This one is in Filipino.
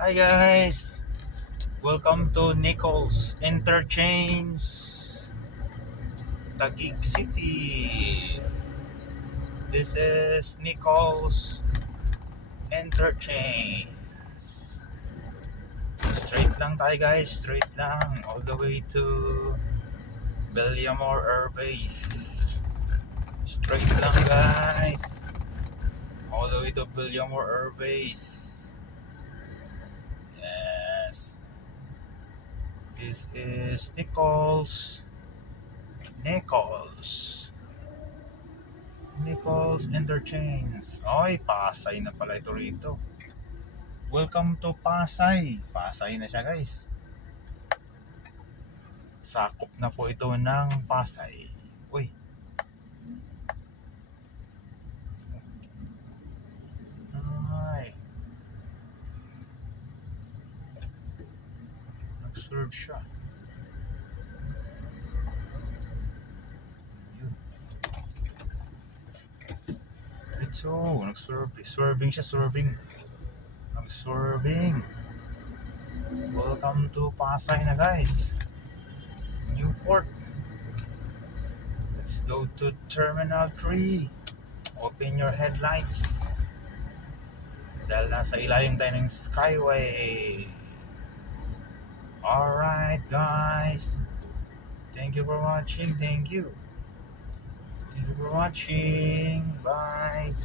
Hi guys, welcome to Nichols Interchange, Taguig City. This is Nichols Interchange. Straight lang tayo guys, straight lang all the way to Bellamore Air Base. Straight lang guys, all the way to Bellamore Air Base. Yes, this is Nichols Interchange. Ay, Pasay na pala ito rito. Welcome to Pasay. Pasay na siya guys. Sakop na po ito ng Pasay. Uy. Ay. Nag-serve siya. Yun. Ito, nag-serve. Swerving siya, swerving. Nag-swerving. Welcome to Pasay na guys. Newport. Let's go to Terminal 3. Open your headlights. Dahil nasa ilalim tayo ng Skyway. Alright guys. Thank you for watching. Thank you for watching. Bye.